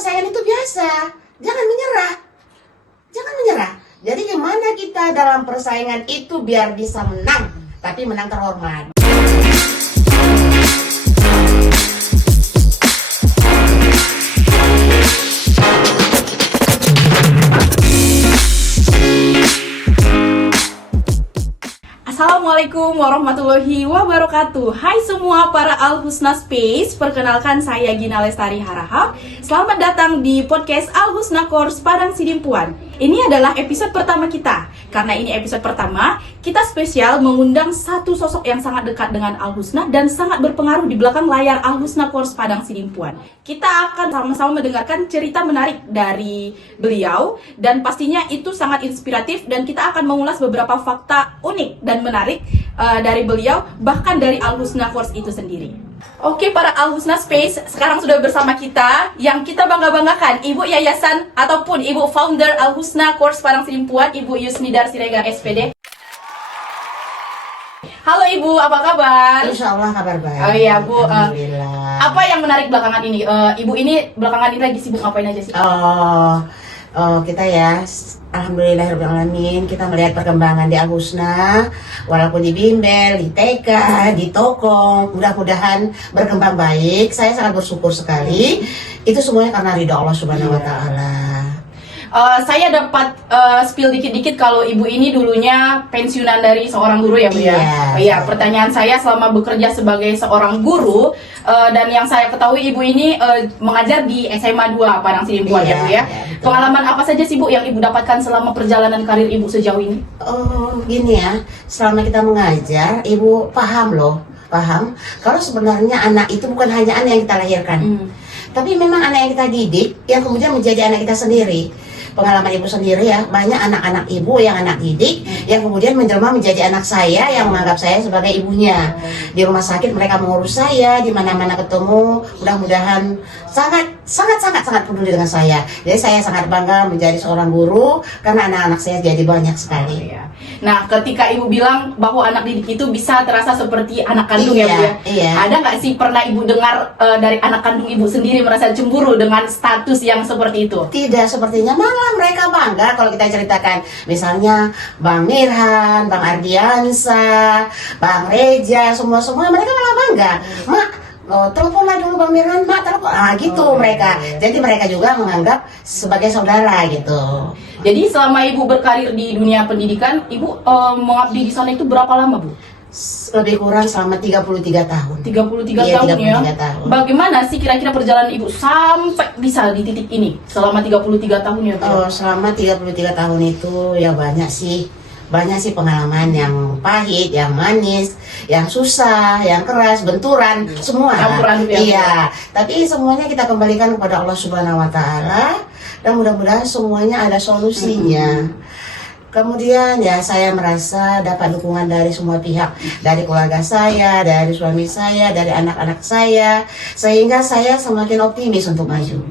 persaingan itu biasa. Jangan menyerah. Jangan menyerah. Jadi gimana kita dalam persaingan itu biar bisa menang, tapi menang terhormat. Assalamualaikum warahmatullahi wabarakatuh. Hai semua para Al Husna Space. Perkenalkan saya Gina Lestari Harahap. Selamat datang di podcast Al Husna Course Padang Sidimpuan. Ini adalah episode pertama kita. Karena ini episode pertama, kita spesial mengundang satu sosok yang sangat dekat dengan Al Husna dan sangat berpengaruh di belakang layar Al Husna Course Padang Sidimpuan. Kita akan sama-sama mendengarkan cerita menarik dari beliau dan pastinya itu sangat inspiratif, dan kita akan mengulas beberapa fakta unik dan menarik dari beliau, bahkan dari Al Husna Course itu sendiri. Oke, para Al Husna Space, sekarang sudah bersama kita yang kita bangga-banggakan, Ibu Yayasan ataupun Ibu Founder Al Husna Course Padang Sidimpuan, Ibu Yusnidar Siregar SPD. Halo Ibu, apa kabar? Insya Allah kabar baik. Oh iya Bu, Alhamdulillah. apa yang menarik belakangan ini? Ibu ini belakangan ini lagi sibuk ngapain aja sih? Kita ya, alhamdulillahirrahmanirrahim, kita melihat perkembangan di Al Husna, walaupun di bimbel, di TK, di Tokong, mudah-mudahan berkembang baik. Saya sangat bersyukur sekali. Itu semuanya karena ridho Allah Subhanahu Wa Taala. Saya dapat spill dikit-dikit kalau Ibu ini dulunya pensiunan dari seorang guru ya Bu ya? Iya, pertanyaan saya selama bekerja sebagai seorang guru, dan yang saya ketahui Ibu ini mengajar di SMA 2 Padang Sidimpuan ya Bu ya? Pengalaman apa saja sih Bu yang Ibu dapatkan selama perjalanan karir Ibu sejauh ini? Gini ya, selama kita mengajar, Ibu paham loh, paham kalau sebenarnya anak itu bukan hanya anak yang kita lahirkan, tapi memang anak yang kita didik yang kemudian menjadi anak kita sendiri. Pengalaman Ibu sendiri ya, banyak anak-anak Ibu yang anak didik yang kemudian menjelma menjadi anak saya yang menganggap saya sebagai ibunya. Di rumah sakit mereka mengurus saya, di mana-mana ketemu, mudah-mudahan sangat peduli dengan saya. Jadi saya sangat bangga menjadi seorang guru karena anak-anak saya jadi banyak sekali. Nah, ketika Ibu bilang bahwa anak didik itu bisa terasa seperti anak kandung ya Bu ya? Iya. Ada nggak sih pernah Ibu dengar dari anak kandung Ibu sendiri merasa cemburu dengan status yang seperti itu? Tidak, sepertinya malah mereka bangga kalau kita ceritakan. Misalnya Bang Mirhan, Bang Ardiansa, Bang Reja, semua mereka malah bangga. Mak, teleponlah dulu Bang Mirhan, Mak telepon. Gitu mereka. Jadi mereka juga menganggap sebagai saudara gitu. Jadi selama Ibu berkarir di dunia pendidikan, Ibu mengabdi di sana itu berapa lama Bu? Lebih kurang selama 33 tahun. 33 Iya, tahun ya? 33 tahun. Bagaimana sih kira-kira perjalanan Ibu sampai bisa di titik ini selama 33 tahun ya Bu? Selama 33 tahun itu ya banyak sih pengalaman yang pahit, yang manis, yang susah, yang keras, benturan, semua. Campuran ya. Iya, tapi semuanya kita kembalikan kepada Allah Subhanahu Wa Taala dan mudah-mudahan semuanya ada solusinya. Kemudian ya saya merasa dapat dukungan dari semua pihak, dari keluarga saya, dari suami saya, dari anak-anak saya, sehingga saya semakin optimis untuk maju.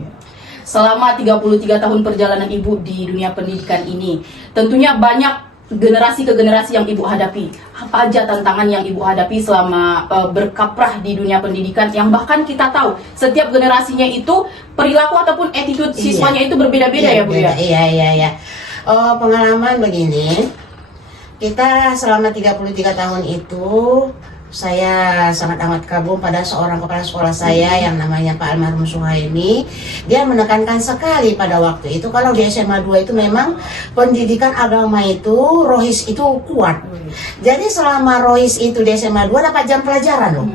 Selama 33 tahun perjalanan Ibu di dunia pendidikan ini, tentunya banyak generasi ke generasi yang Ibu hadapi. Apa aja tantangan yang Ibu hadapi selama berkaprah di dunia pendidikan, yang bahkan kita tahu setiap generasinya itu perilaku ataupun attitude siswanya itu berbeda-beda ya Bu ya? Iya. Pengalaman begini, kita selama 33 tahun itu saya sangat amat kagum pada seorang kepala sekolah saya yang namanya Pak Almarhum Suhaimi. Dia menekankan sekali pada waktu itu kalau di SMA 2 itu memang pendidikan agama itu, rohis itu kuat. Jadi selama rohis itu di SMA 2 dapat jam pelajaran loh.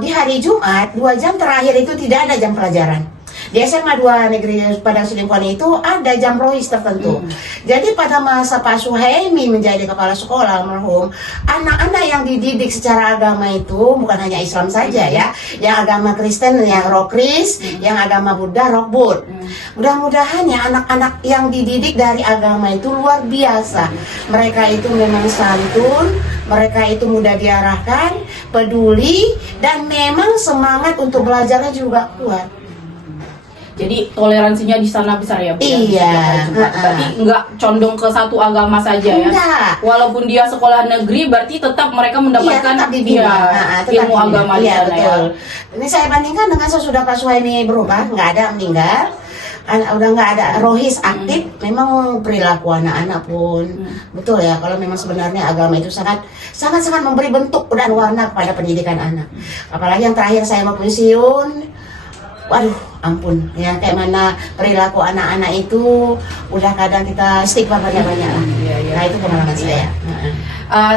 Di hari Jumat 2 jam terakhir itu tidak ada jam pelajaran. Di SMA 2 Negeri Padang Sidimpuan itu ada jam rohis tertentu. Jadi pada masa Pak Suhaimi menjadi kepala sekolah almarhum, anak-anak yang dididik secara agama itu bukan hanya Islam saja ya, yang agama Kristen yang Rokris, yang agama Buddha Rokbud. Mudah-mudahan ya anak-anak yang dididik dari agama itu luar biasa. Mereka itu memang santun, mereka itu mudah diarahkan, peduli, dan memang semangat untuk belajarnya juga kuat. Jadi toleransinya di sana besar ya Bu? Iya. Berarti nggak condong ke satu agama saja ya? Enggak. Walaupun dia sekolah negeri, berarti tetap mereka mendapatkan tetap dibimbing. ilmu Tetap agama di iya, sana betul. ya? Ini saya bandingkan dengan sesudah Pak Suhaimi berubah, nggak ada meninggal, udah nggak ada rohis aktif. Memang perilaku anak-anak pun betul ya. Kalau memang sebenarnya agama itu sangat memberi bentuk dan warna kepada pendidikan anak. Apalagi yang terakhir saya mau pensiun. Waduh, ampun, ya kayak mana perilaku anak-anak itu udah kadang kita istighfar banyak-banyak lah. Nah itu pengalaman saya.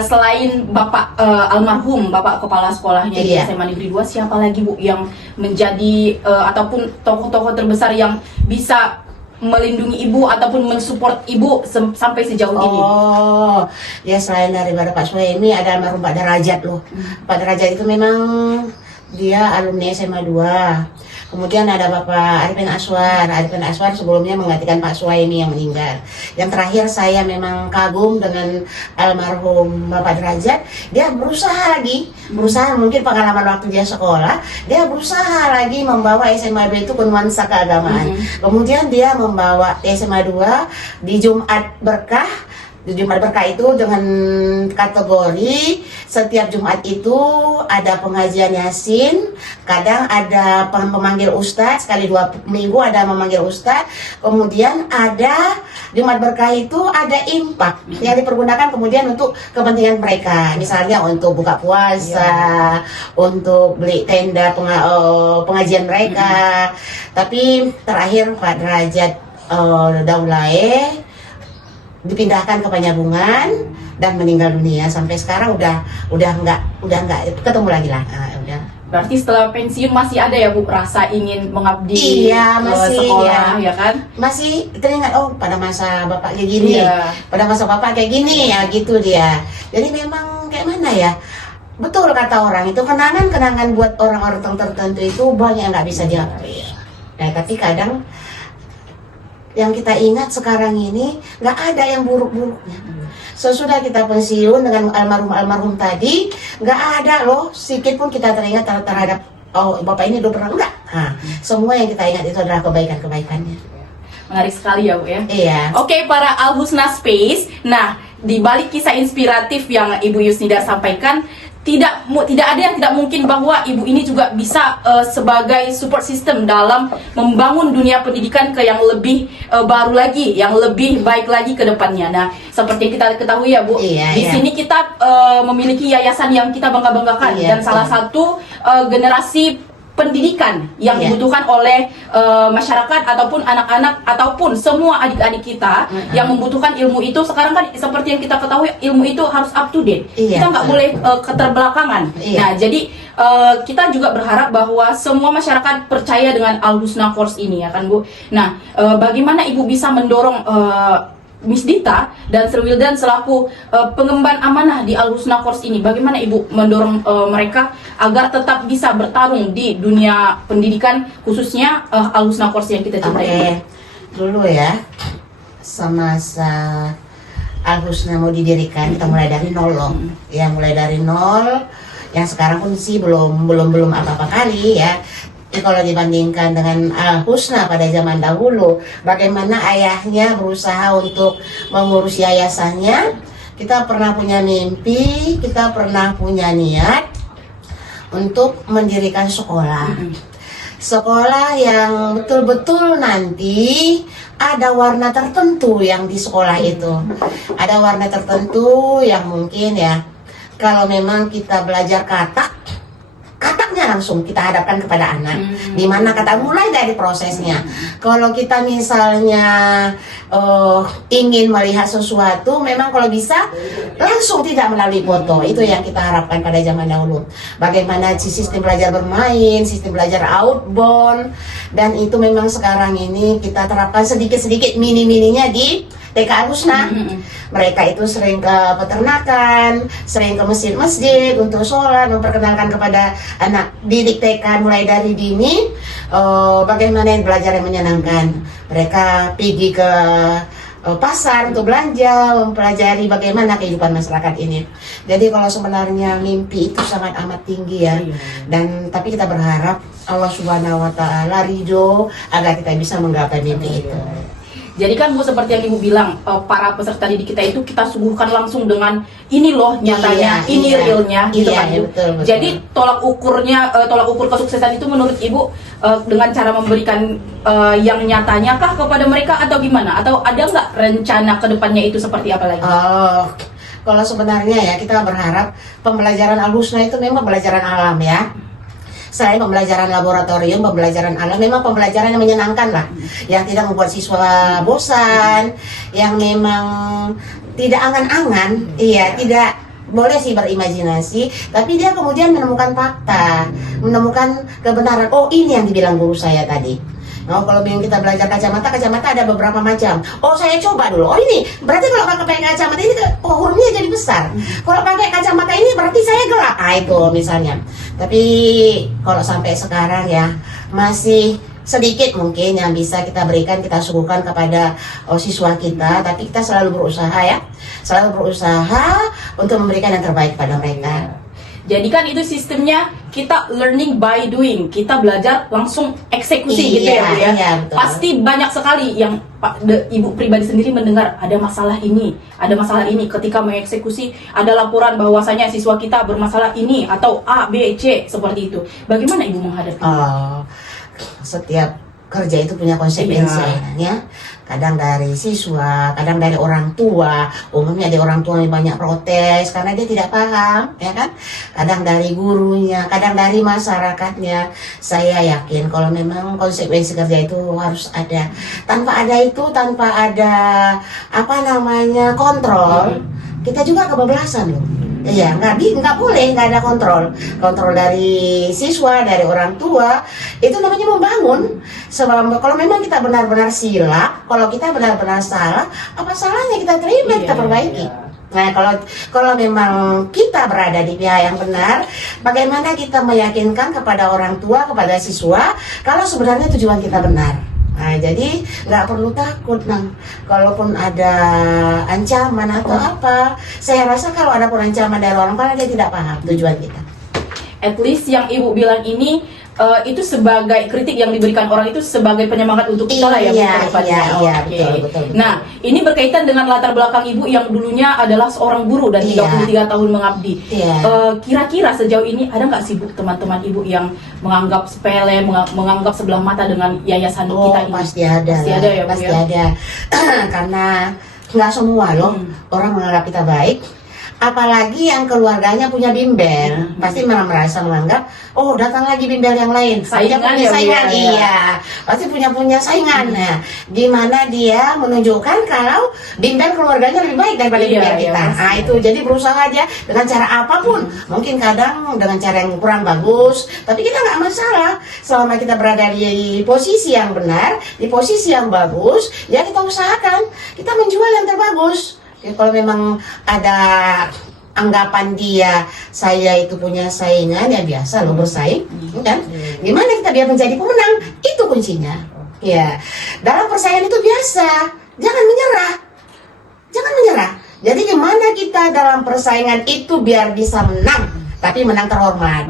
Selain Bapak almarhum Bapak kepala sekolahnya di SMA Negeri 2, siapa lagi Bu yang menjadi ataupun tokoh-tokoh terbesar yang bisa melindungi Ibu ataupun mensupport Ibu sampai sejauh ini? Oh, ya selain daripada Pak Suhaimi ada almarhum Pak Derajat loh. Pak Derajat itu memang dia alumni SMA 2. Kemudian ada Bapak Arifin Aswar. Arifin Aswar sebelumnya menggantikan Pak Suhaimi yang meninggal. Yang terakhir saya memang kagum dengan almarhum Bapak Derajat. Dia berusaha mungkin pengalaman waktu dia sekolah, dia berusaha lagi membawa SMA 2 itu ke nuansa keagamaan. Kemudian dia membawa SMA 2 di Jumat Berkah. Di Jumat Berkah itu dengan kategori setiap Jumat itu ada pengajian Yasin, kadang ada pemanggil ustadz, sekali 2 minggu ada memanggil ustadz, kemudian ada Jumat Berkah itu ada impak yang dipergunakan kemudian untuk kepentingan mereka, misalnya untuk buka puasa, untuk beli tenda pengajian mereka. Tapi terakhir Pak Derajat Daulae dipindahkan ke Penyambungan dan meninggal dunia. Sampai sekarang udah nggak ketemu lagi lah. Udah. Berarti setelah pensiun masih ada ya Bu rasa ingin mengabdi masih, sekolah ya kan? Masih teringat, oh pada masa bapak kayak gini, pada masa bapak kayak gini ya gitu dia. Jadi memang kayak mana ya? Betul kata orang itu, kenangan-kenangan buat orang-orang tertentu itu banyak yang nggak bisa diambil. Nah, tapi kadang yang kita ingat sekarang ini nggak ada yang buruk-buruknya. Sesudah kita pensiun dengan almarhum tadi, nggak ada loh sedikit pun kita teringat terhadap oh bapak ini udah pernah enggak. Semua yang kita ingat itu adalah kebaikan-kebaikannya. Menarik sekali ya Bu ya. Iya. Oke, para Al Husna Space. Nah, di balik kisah inspiratif yang Ibu Yusnida sampaikan, tidak ada yang tidak mungkin bahwa ibu ini juga bisa sebagai support system dalam membangun dunia pendidikan ke yang lebih baru lagi, yang lebih baik lagi ke depannya. Nah, seperti yang kita ketahui ya Bu, di sini kita memiliki yayasan yang kita bangga-banggakan dan salah satu generasi pendidikan yang dibutuhkan oleh masyarakat ataupun anak-anak ataupun semua adik-adik kita yang membutuhkan ilmu itu. Sekarang kan seperti yang kita ketahui, ilmu itu harus up to date. Kita nggak boleh keterbelakangan. Nah, jadi kita juga berharap bahwa semua masyarakat percaya dengan Al Husna Course ini ya kan Bu. Nah, bagaimana Ibu bisa mendorong Miss Dita dan Sir Wildan selaku pengemban amanah di Al Husna Course ini, bagaimana Ibu mendorong mereka agar tetap bisa bertarung di dunia pendidikan, khususnya Al Husna Course yang kita cintai? Dulu ya, semasa Al Husna mau didirikan, kita mulai dari nol loh. Ya, mulai dari nol. Yang sekarang pun sih belum apa-apa kali ya. Kalau dibandingkan dengan Al Husna pada zaman dahulu, bagaimana ayahnya berusaha untuk mengurus yayasannya, kita pernah punya mimpi, kita pernah punya niat untuk mendirikan sekolah. Sekolah yang betul-betul nanti ada warna tertentu yang di sekolah itu. Ada warna tertentu yang mungkin ya, kalau memang kita belajar katanya langsung kita hadapkan kepada anak, di mana kata mulai dari prosesnya. Kalau kita misalnya ingin melihat sesuatu, memang kalau bisa langsung tidak melalui foto. Itu yang kita harapkan pada zaman dahulu. Bagaimana sistem belajar bermain, sistem belajar outbound, dan itu memang sekarang ini kita terapkan sedikit-sedikit mini-mininya di TK Al Husna. Mereka itu sering ke peternakan, sering ke masjid-masjid untuk sholat, memperkenalkan kepada anak didik TK mulai dari dini bagaimana belajar yang menyenangkan. Mereka pergi ke pasar untuk belanja, mempelajari bagaimana kehidupan masyarakat ini. Jadi kalau sebenarnya mimpi itu sangat amat tinggi ya. Dan tapi kita berharap Allah Subhanahu wa taala ridho agar kita bisa menggapai mimpi itu. Jadi kan Bu, seperti yang Ibu bilang, para peserta didik kita itu kita suguhkan langsung dengan ini loh nyatanya, ini realnya gitu kan Bu. Betul. Jadi tolak ukur kesuksesan itu menurut Ibu dengan cara memberikan yang nyatanya kah kepada mereka atau gimana? Atau ada nggak rencana ke depannya itu seperti apa lagi? Kalau sebenarnya ya kita berharap pembelajaran Al-Husna itu memang pembelajaran alam ya. Selain pembelajaran laboratorium, pembelajaran alam memang pembelajaran yang menyenangkan lah, yang tidak membuat siswa bosan, yang memang tidak angan-angan, tidak boleh sih berimajinasi, tapi dia kemudian menemukan fakta, menemukan kebenaran. Oh, ini yang dibilang guru saya tadi. Oh, kalau memang kita belajar kacamata ada beberapa macam. Oh, saya coba dulu. Oh, ini berarti kalau pakai kacamata ini hurufnya jadi besar. Kalau pakai kacamata ini berarti saya gelap. Itu misalnya. Tapi kalau sampai sekarang ya masih sedikit mungkin yang bisa kita berikan, kita suguhkan kepada siswa kita. Tapi kita selalu berusaha ya, selalu berusaha untuk memberikan yang terbaik pada mereka. Jadi kan itu sistemnya kita learning by doing, kita belajar langsung eksekusi gitu ya Bu ya. Iya, betul. Pasti banyak sekali yang Ibu pribadi sendiri mendengar ada masalah ini ketika mengeksekusi, ada laporan bahwasanya siswa kita bermasalah ini atau A, B, C seperti itu. Bagaimana Ibu menghadapi? Setiap kerja itu punya konsekuensi ya. Kadang dari siswa, kadang dari orang tua. Umumnya ada orang tua yang banyak protes karena dia tidak paham, ya kan? Kadang dari gurunya, kadang dari masyarakatnya. Saya yakin kalau memang konsekuensi kerja itu harus ada. Tanpa ada kontrol, kita juga kebablasan loh. Iya, nggak boleh, nggak ada kontrol dari siswa, dari orang tua. Itu namanya membangun. Sebab kalau memang kita benar-benar silap, kalau kita benar-benar salah, apa salahnya kita terima, kita perbaiki. Nah, kalau memang kita berada di pihak yang benar, bagaimana kita meyakinkan kepada orang tua, kepada siswa, kalau sebenarnya tujuan kita benar. Nah, jadi nggak perlu takut, kalaupun ada ancaman atau apa. Saya rasa kalau ada pun ancaman dari orang, karena dia tidak paham tujuan kita. At least yang Ibu bilang ini itu sebagai kritik yang diberikan orang itu sebagai penyemangat untuk kita lah ya Bu, ke depannya. Iya, betul. Nah, ini berkaitan dengan latar belakang Ibu yang dulunya adalah seorang guru dan 33 tahun mengabdi. Kira-kira sejauh ini ada nggak sih Bu teman-teman Ibu yang menganggap sepele, menganggap sebelah mata dengan yayasan kita ini? Pasti ada ya Bu. Pasti ada. Karena nggak semua loh orang menganggap kita baik. Apalagi yang keluarganya punya bimbel, pasti merasa menganggap, oh datang lagi bimbel yang lain, saingan iya, pasti punya saingan. Nah, gimana dia menunjukkan kalau bimbel keluarganya lebih baik daripada bimbel kita. Nah, itu jadi berusaha aja dengan cara apapun, mungkin kadang dengan cara yang kurang bagus, tapi kita nggak masalah selama kita berada di posisi yang benar, di posisi yang bagus, ya kita usahakan kita menjual yang terbagus. Ya, kalau memang ada anggapan saya itu punya saingan, ya biasa lo bersaing, kan? Gimana kita biar menjadi pemenang? Itu kuncinya. Ya, dalam persaingan itu biasa, jangan menyerah. Jadi gimana kita dalam persaingan itu biar bisa menang, tapi menang terhormat.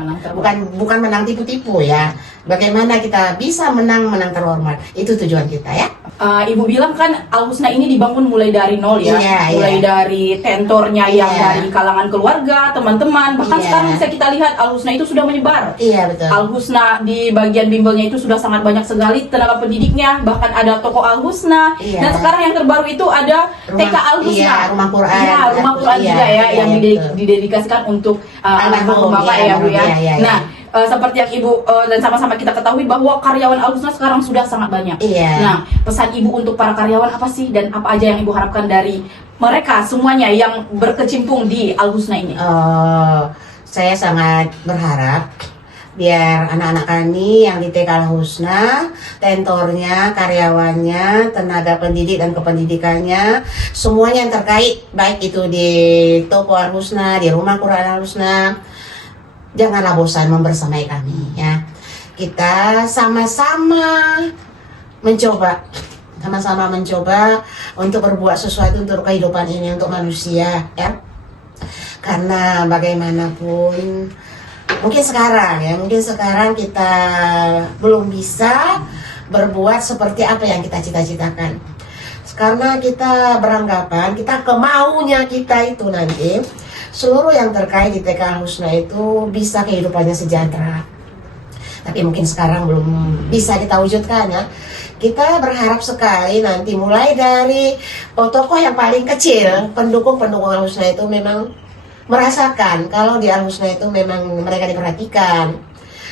Bukan menang tipu-tipu ya. Bagaimana kita bisa menang terhormat? Itu tujuan kita ya. Ibu bilang kan Al-Husna ini dibangun mulai dari nol ya, mulai dari tentornya yang dari kalangan keluarga, teman-teman, bahkan sekarang bisa kita lihat Al-Husna itu sudah menyebar. Iya, betul. Al-Husna di bagian bimbelnya itu sudah sangat banyak sekali tenaga pendidiknya, bahkan ada toko Al-Husna. Dan sekarang yang terbaru itu ada TK Al-Husna. Rumah Quran. Iya, rumah Quran juga ya, yang didedikasikan untuk almarhum Bapak ya Bu ya. Nah, seperti yang Ibu dan sama-sama kita ketahui bahwa karyawan Al-Husna sekarang sudah sangat banyak. Nah, pesan Ibu untuk para karyawan apa sih dan apa aja yang Ibu harapkan dari mereka semuanya yang berkecimpung di Al-Husna ini? Saya sangat berharap biar anak-anak kami yang di TK Al-Husna, tentornya, karyawannya, tenaga pendidik dan kependidikannya, semuanya yang terkait, baik itu di toko Al-Husna, di rumah Quran Al-Husna, janganlah bosan membersamai kami ya. Kita sama-sama mencoba untuk berbuat sesuatu untuk kehidupan ini, untuk manusia, ya. Karena bagaimanapun mungkin sekarang kita belum bisa berbuat seperti apa yang kita cita-citakan. Karena kita beranggapan, kita kemaunya kita itu nanti seluruh yang terkait di TK Al-Husna itu bisa kehidupannya sejahtera. Tapi mungkin sekarang belum bisa kita wujudkan, ya. Kita berharap sekali nanti mulai dari tokoh yang paling kecil, pendukung-pendukung Al-Husna itu memang merasakan kalau di Al-Husna itu memang mereka diperhatikan,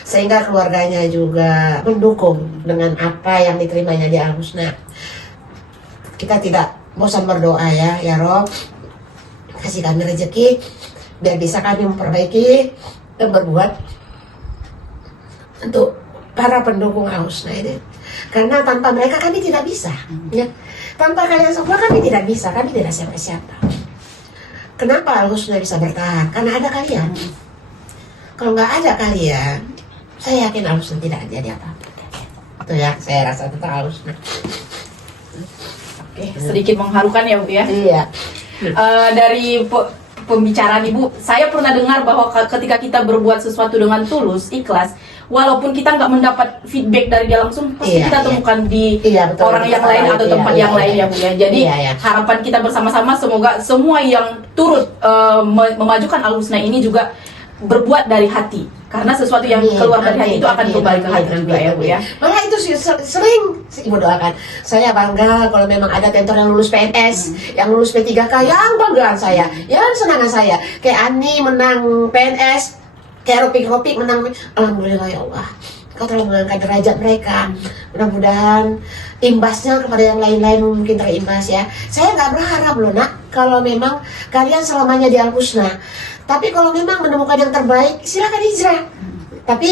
sehingga keluarganya juga mendukung dengan apa yang diterimanya di Al-Husna. Kita tidak bosan berdoa, ya Rob, kasih kami rezeki biar bisa kami memperbaiki dan berbuat untuk para pendukung Al-Husna ini. Karena tanpa mereka kami tidak bisa, ya. Tanpa kalian semua kami tidak bisa, kami tidak siapa-siapa. Kenapa Al-Husna bisa bertahan? Karena ada kalian. Kalau nggak ada kalian, saya yakin Al-Husna tidak jadi apa-apa. Itu ya, saya rasa tentang Al-Husna. Oke, sedikit mengharukan ya Bu ya. Iya. Dari pembicaraan Ibu, saya pernah dengar bahwa ketika kita berbuat sesuatu dengan tulus, ikhlas, walaupun kita nggak mendapat feedback dari dia langsung, pasti kita temukan di betul, orang yang lain atau tempat yang lain ya Bu ya. Jadi harapan kita bersama-sama semoga semua yang turut memajukan Al-Husna ini juga berbuat dari hati, karena sesuatu yang keluar dari hati itu akan kembali ke hati juga ya Bu ya. Malah itu sering Ibu doakan. Saya bangga kalau memang ada tentor yang lulus PNS, yang lulus P3K, yang banggaan saya, yang senangan saya. Kayak Ani menang PNS, kayak Ropik menang. Alhamdulillah ya Allah, Kau telah mengangkat derajat mereka. Mudah-mudahan imbasnya kepada yang lain-lain mungkin terimbas, ya. Saya nggak berharap loh nak, kalau memang kalian selamanya di Al-Husna. Tapi kalau memang menemukan yang terbaik, silakan hijrah. Tapi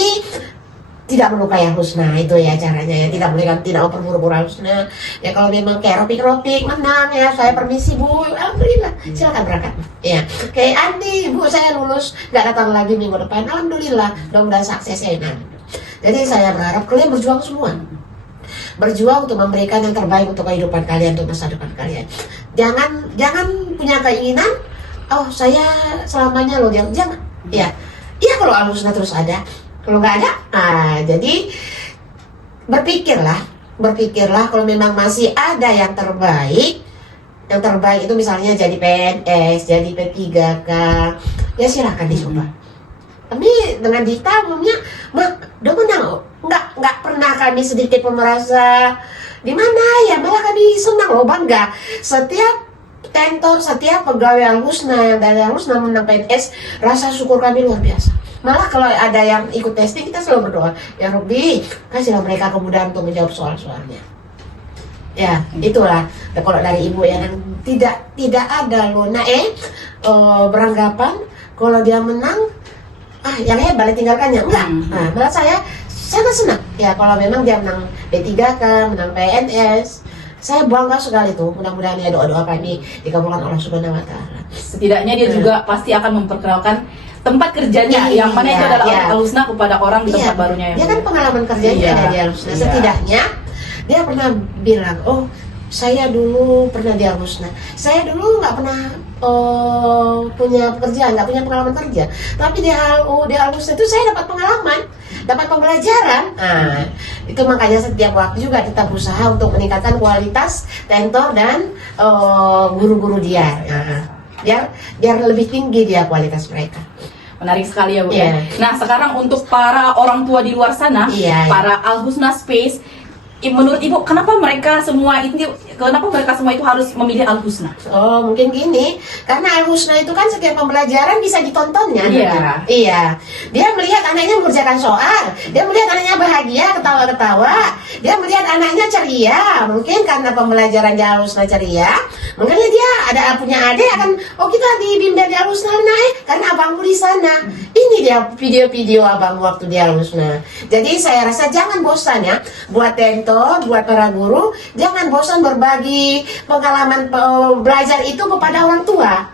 tidak melukai Al-Husna, itu ya caranya, ya. Tidak memperburuk Al-Husna. Ya kalau memang kayak Ropik menang, ya saya permisi Bu, alhamdulillah, silakan berangkat. Ya, kayak Andi, Bu saya lulus, nggak datang lagi minggu depan, alhamdulillah, dong udah sukses ya. Jadi saya berharap kalian berjuang semua. Berjuang untuk memberikan yang terbaik untuk kehidupan kalian, untuk masa depan kalian. Jangan punya keinginan, oh saya selamanya loh, jangan. Ya kalau Al-Husna terus ada, kalau nggak ada, jadi berpikirlah kalau memang masih ada yang terbaik itu misalnya jadi PNS, jadi P3K, ya silahkan dicoba. Tapi dengan Dita umumnya, udah menang, nggak pernah kami sedikit pun merasa di mana, ya malah kami senang loh, bangga. Setiap tentor, setiap pegawai Al-Husna yang dari Al-Husna menang PNS, rasa syukur kami luar biasa. Malah kalau ada yang ikut testing, kita selalu berdoa, ya Rabbi, kasihlah mereka kemudahan untuk menjawab soal-soalnya. Ya, itulah. Kalau dari ibu yang tidak ada loh, beranggapan kalau dia menang, yang hebat tinggalkannya, enggak. Malah saya sangat senang, ya kalau memang dia menang P3K, menang PNS. Saya bangga sekali tuh. Mudah-mudahan ya doa-doa kami dikabulkan Allah Subhanahu wa Ta'ala. Setidaknya dia juga pasti akan memperkenalkan tempat kerjanya yang mana itu adalah Al-Husna kepada orang di tempat barunya. Dia kan pengalaman kerjanya ada di Al-Husna. Setidaknya dia pernah bilang, oh saya dulu pernah di Al-Husna. Saya dulu nggak pernah punya pekerjaan, nggak punya pengalaman kerja. Tapi di Al-Husna itu saya dapat pengalaman, dapat pembelajaran. Itu makanya setiap waktu juga kita berusaha untuk meningkatkan kualitas tentor dan guru-guru dia. Biar lebih tinggi dia kualitas mereka. Menarik sekali ya Bu ya. Nah sekarang untuk para orang tua di luar sana, para Al-Husna Space, menurut Ibu kenapa mereka semua itu harus memilih Al-Husna? Oh mungkin gini, karena Al-Husna itu kan setiap pembelajaran bisa ditontonnya. Iya. Dia melihat anaknya mengerjakan soal, dia melihat anaknya bahagia, ketawa-ketawa, dia melihat anaknya ceria. Mungkin karena pembelajaran di Al-Husna ceria, mungkin dia punya adik akan, oh kita dibimbing di Al-Husna karena abangku di sana. Ini dia video-video abang waktu di Al-Husna. Jadi saya rasa jangan bosan ya, buat tentor, buat para guru, jangan bosan berbagi pengalaman belajar itu kepada orang tua.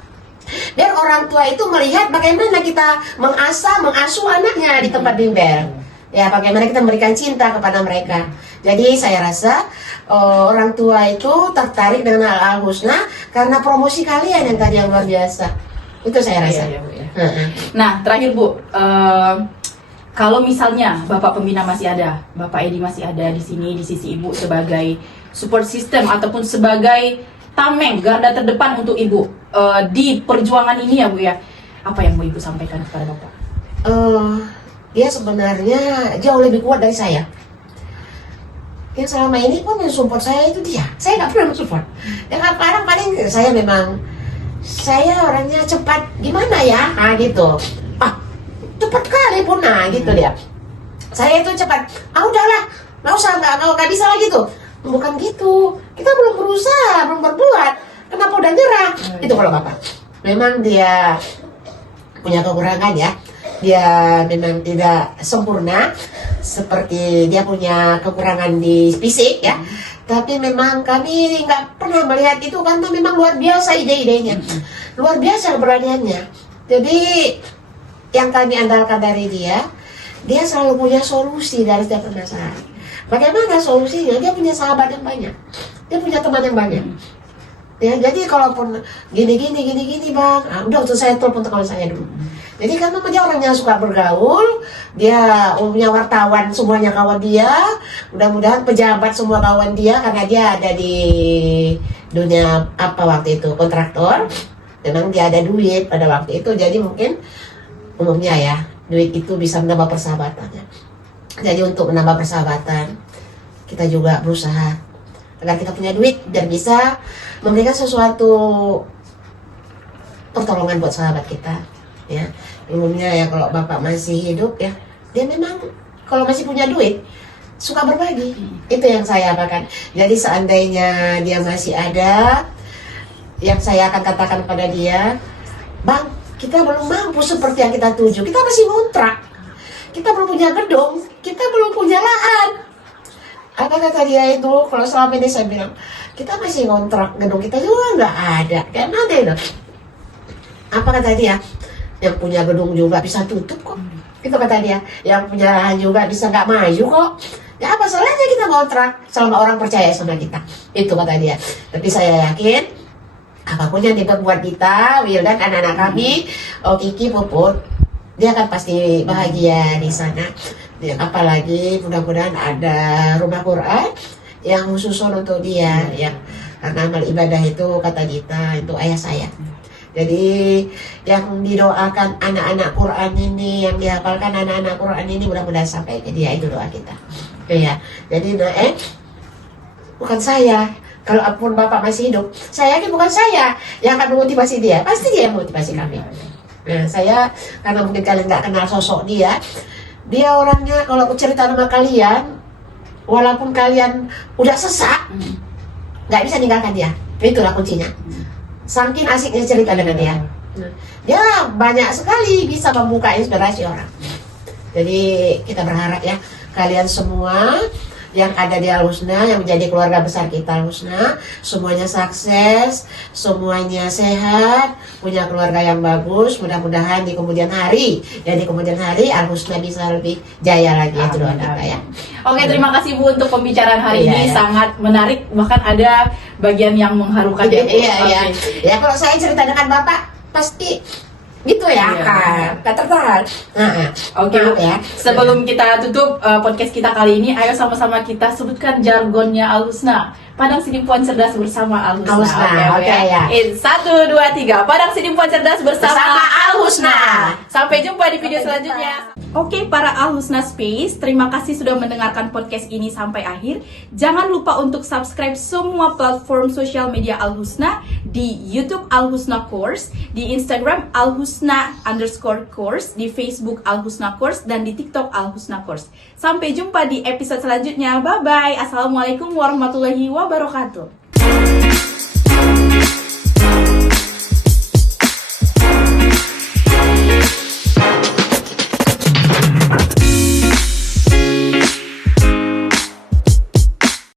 Biar orang tua itu melihat bagaimana kita mengasuh anaknya di tempat bimbel. Ya, bagaimana kita memberikan cinta kepada mereka. Jadi saya rasa orang tua itu tertarik dengan Al-Husna karena promosi kalian yang tadi yang luar biasa. Itu saya rasa. Iya, Bu, ya. Nah, terakhir Bu, kalau misalnya Bapak Pembina masih ada, Bapak Edi masih ada di sini di sisi Ibu sebagai support system ataupun sebagai tameng garda terdepan untuk Ibu di perjuangan ini ya Bu ya, apa yang mau Ibu sampaikan kepada Bapak? Dia sebenarnya jauh lebih kuat dari saya. Yang selama ini pun mensupport saya itu dia. Saya nggak pernah mensupport. Yang kadang paling saya orangnya cepat gimana ya, gitu. Cepat kali pun gitu dia. Saya itu cepat. Udahlah, nggak bisa lagi tuh. Bukan gitu. Kita belum berusaha, belum berbuat. Kenapa udah nyerah? Itu kalau Bapak. Memang dia punya kekurangan ya. Dia memang tidak sempurna, seperti dia punya kekurangan di fisik ya. Tapi memang kami nggak pernah melihat itu karena memang luar biasa ide-idenya, luar biasa keberaniannya. Jadi yang kami andalkan dari dia selalu punya solusi dari setiap permasalahan. Bagaimana solusinya? Dia punya sahabat yang banyak, dia punya teman yang banyak. Ya, jadi kalaupun gini bang, udah tuh saya telepon teman saya dulu. Jadi karena dia orangnya suka bergaul, dia punya wartawan semuanya kawan dia, mudah-mudahan pejabat semua kawan dia karena dia ada di dunia waktu itu kontraktor. Memang dia ada duit pada waktu itu, jadi mungkin umumnya ya duit itu bisa menambah persahabatannya. Jadi untuk menambah persahabatan kita juga berusaha agar kita punya duit dan bisa memberikan sesuatu pertolongan buat sahabat kita ya. Umumnya ya kalau Bapak masih hidup ya, dia memang kalau masih punya duit suka berbagi. Itu yang saya apakan. Jadi seandainya dia masih ada, yang saya akan katakan pada dia, bang, kita belum mampu seperti yang kita tuju, kita masih ngontrak, kita belum punya gedung, kita belum punya lahan. Apa kata dia itu? Kalau selama ini saya bilang, kita masih ngontrak, gedung kita juga nggak ada. Kayak mana itu? Apa kata dia? Yang punya gedung juga bisa tutup kok. Itu kata dia. Yang punya lahan juga bisa nggak maju kok. Ya apa salahnya kita ngontrak selama orang percaya sama kita. Itu kata dia. Tapi saya yakin apapun yang diperbuat kita, Wildan, anak-anak kami, Kiki, Puput, dia akan pasti bahagia di sana. Apalagi mudah-mudahan ada rumah Quran yang khusus untuk dia, yang karena amal ibadah itu kata kita itu ayah saya. Jadi yang didoakan anak-anak Quran ini, yang dihafalkan anak-anak Quran ini mudah-mudahan sampai ke dia, itu doa kita. Ya. Jadi bukan saya. Kalau pun Bapak masih hidup, saya yakin bukan saya yang akan memotivasi dia, pasti dia yang memotivasi kami. Nah, saya karena mungkin kalian nggak kenal sosok dia orangnya kalau aku cerita sama kalian, walaupun kalian udah sesak, nggak bisa ninggalkan dia. Itulah kuncinya. Saking asiknya cerita dengan dia. Dia banyak sekali bisa membuka inspirasi orang. Jadi kita berharap ya, kalian semua yang ada di Al-Husna, yang menjadi keluarga besar kita Al-Husna, semuanya sukses, semuanya sehat, punya keluarga yang bagus. Mudah-mudahan di kemudian hari Al-Husna bisa lebih jaya lagi. Itu doa kita ya. Oke, terima kasih Bu untuk pembicaraan hari ini, sangat menarik, bahkan ada bagian yang mengharukan. Iya. Ya kalau saya cerita dengan Bapak pasti gitu ya, Kak tertahan. Oke, ya. Sebelum kita tutup podcast kita kali ini, ayo sama-sama kita sebutkan jargonnya Al-Husna. Padang Sidimpuan cerdas bersama Al-Husna. Oke, ya. 1, 2, 3. Padang Sidimpuan cerdas bersama Al-Husna. Sampai jumpa di video selanjutnya. Oke, para Al-Husna Space, terima kasih sudah mendengarkan podcast ini sampai akhir. Jangan lupa untuk subscribe semua platform sosial media Al-Husna, di YouTube Al-Husna Course, di Instagram Al-Husna_Course, di Facebook Al-Husna Course, dan di TikTok Al-Husna Course. Sampai jumpa di episode selanjutnya. Bye-bye. Assalamualaikum warahmatullahi wabarakatuh.